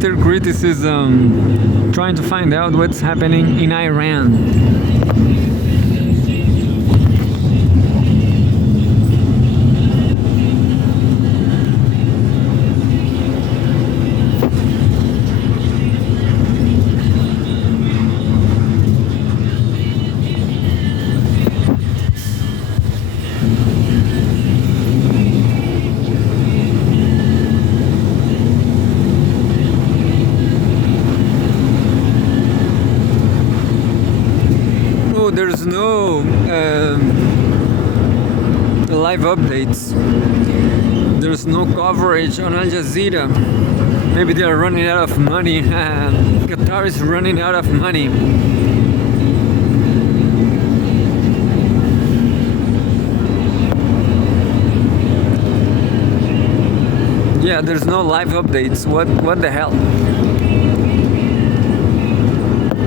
Twitter criticism, trying to find out what's happening in Iran. There's no live updates. There's no coverage on Al Jazeera. Maybe they are running out of money. Qatar is running out of money. Yeah, there's no live updates. What the hell?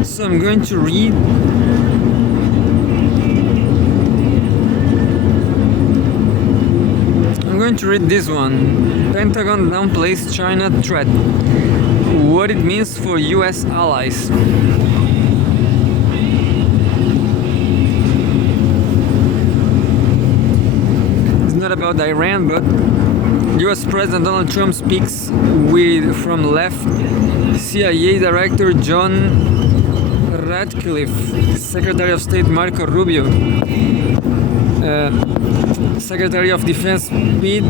So I'm going to read. I'm going to read this one. Pentagon downplays China threat. What it means for US allies. It's not about Iran, but US President Donald Trump speaks with from left CIA Director John Ratcliffe, Secretary of State Marco Rubio, Secretary of Defense Pete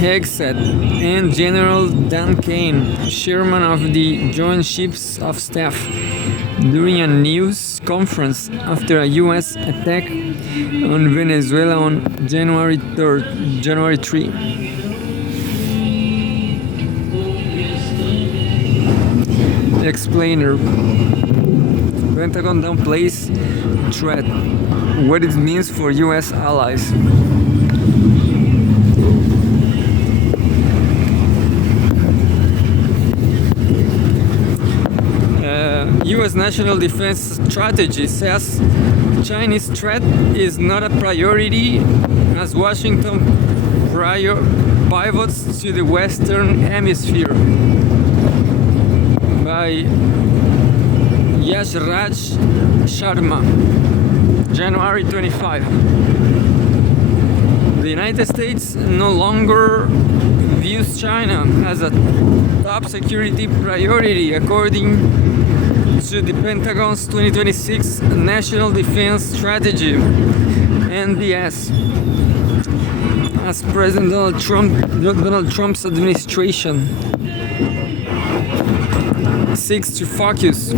Hegseth, and General Dan Kane, Chairman of the Joint Chiefs of Staff, during a news conference after a U.S. attack on Venezuela on January 3. Explainer. Pentagon downplays threat. What it means for U.S. allies. U.S. National Defense Strategy says Chinese threat is not a priority as Washington pivots to the Western Hemisphere. By Yashraj Sharma, January 25. The United States no longer views China as a top security priority according to the Pentagon's 2026 National Defense Strategy, NDS, as President Donald Trump's administration seeks to focus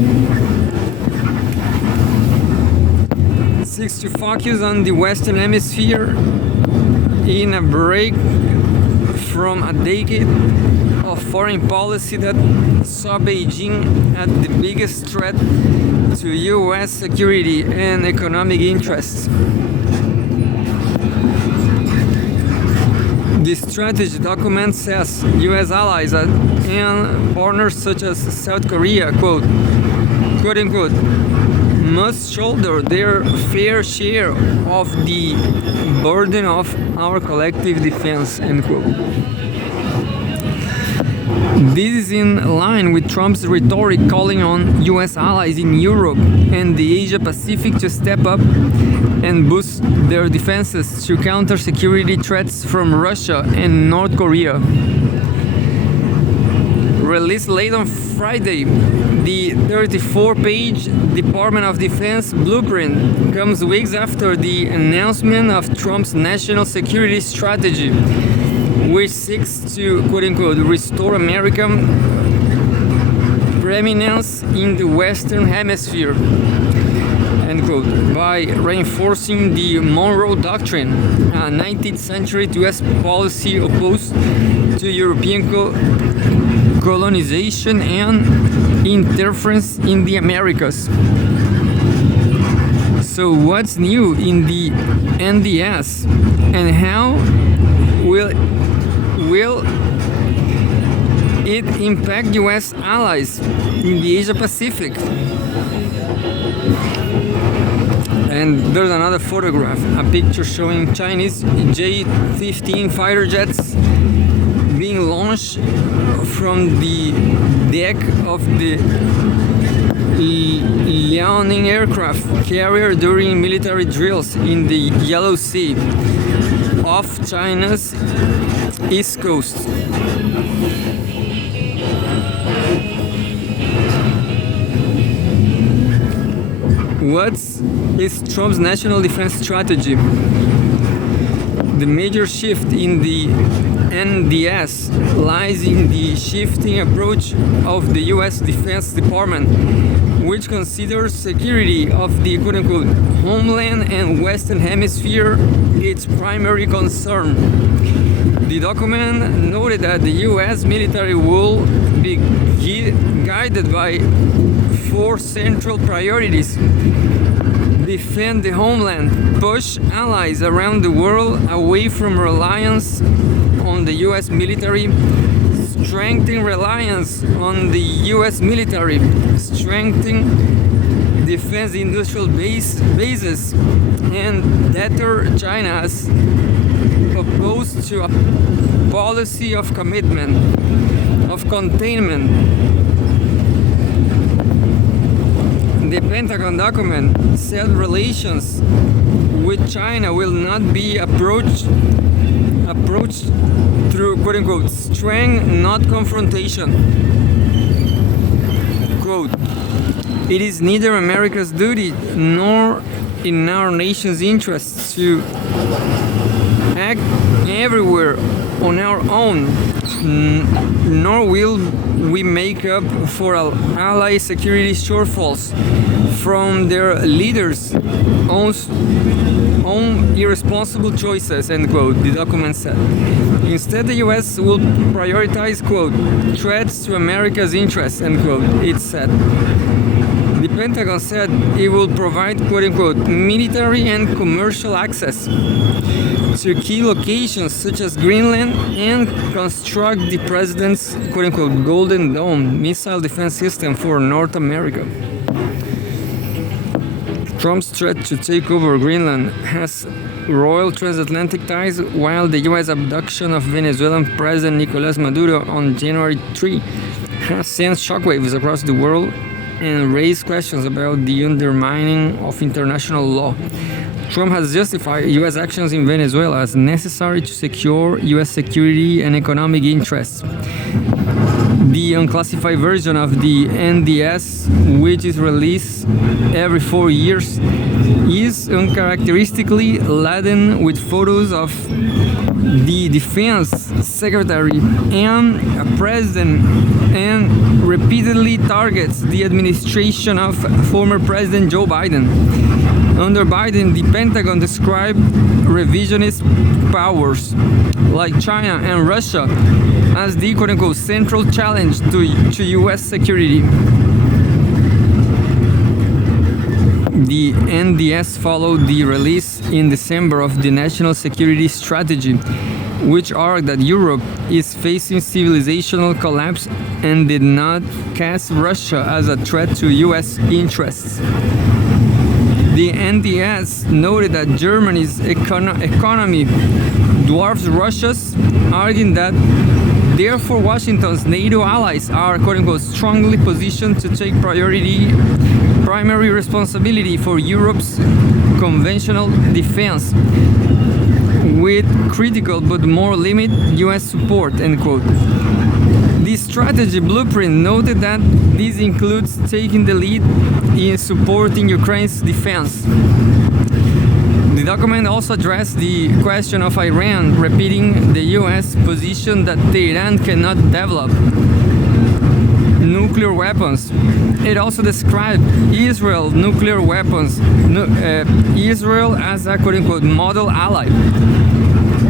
on the Western Hemisphere in a break from a decade of foreign policy that saw Beijing as the biggest threat to U.S. security and economic interests. The strategy document says U.S. allies and partners such as South Korea, quote unquote, must shoulder their fair share of the burden of our collective defense, end quote. This is in line with Trump's rhetoric calling on U.S. allies in Europe and the Asia-Pacific to step up and boost their defenses to counter security threats from Russia and North Korea. Released late on Friday, the 34-page Department of Defense blueprint comes weeks after the announcement of Trump's national security strategy, which seeks to, quote-unquote, restore American preeminence in the Western Hemisphere, end quote, by reinforcing the Monroe Doctrine, a 19th century U.S. policy opposed to European colonization and interference in the Americas. So what's new in the NDS, and how will it impact U.S. allies in the Asia-Pacific? And there's another photograph, a picture showing Chinese J-15 fighter jets being launched launched from the deck of the Liaoning aircraft carrier during military drills in the Yellow Sea off China's east coast. What is Trump's national defense strategy? The major shift in the NDS lies in the shifting approach of the US Defense Department, which considers security of the quote-unquote homeland and Western Hemisphere its primary concern. The document noted that the US military will be guided by four central priorities: defend the homeland, push allies around the world away from reliance on the US military, strengthen reliance on the US military, strengthen defense industrial bases, and deter China as opposed to a policy of commitment, of containment. The Pentagon document said relations with China will not be approached through quote-unquote strength, not confrontation. Quote, it is neither America's duty nor in our nation's interest to act everywhere on our own, nor will we make up for ally security shortfalls from their leaders' own irresponsible choices, end quote, the document said. Instead, the US will prioritize, quote, threats to America's interests, end quote, it said. The Pentagon said it will provide, quote unquote, military and commercial access to key locations such as Greenland and construct the president's, quote unquote, Golden Dome missile defense system for North America. Trump's threat to take over Greenland has royal transatlantic ties, while the US abduction of Venezuelan President Nicolás Maduro on January 3 has sent shockwaves across the world and raised questions about the undermining of international law. Trump has justified US actions in Venezuela as necessary to secure US security and economic interests. The unclassified version of the NDS, which is released every 4 years, is uncharacteristically laden with photos of the defense secretary and a president, and repeatedly targets the administration of former President Joe Biden. Under Biden, the Pentagon described revisionist powers like China and Russia as the quote-unquote central challenge to US security. The NDS followed the release in December of the National Security Strategy, which argued that Europe is facing civilizational collapse and did not cast Russia as a threat to US interests. The NDS noted that Germany's economy dwarfs Russia's, arguing that therefore Washington's NATO allies are quote-unquote strongly positioned to take primary responsibility for Europe's conventional defense, with critical but more limited US support, end quote. The strategy blueprint noted that this includes taking the lead in supporting Ukraine's defense. The document also addressed the question of Iran, repeating the US position that Tehran cannot develop nuclear weapons. It also described Israel's nuclear weapons, Israel as a quote-unquote model ally.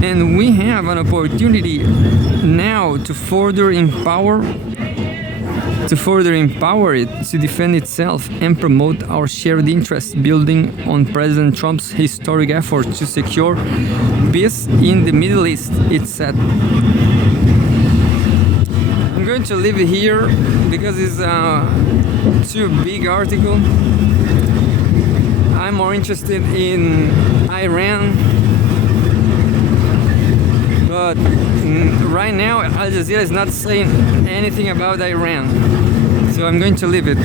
And we have an opportunity now to further empower it to defend itself and promote our shared interests, building on President Trump's historic efforts to secure peace in the Middle East, it said. I'm going to leave it here because it's too big article. I'm more interested in Iran But right now, Al Jazeera is not saying anything about Iran, so I'm going to leave it.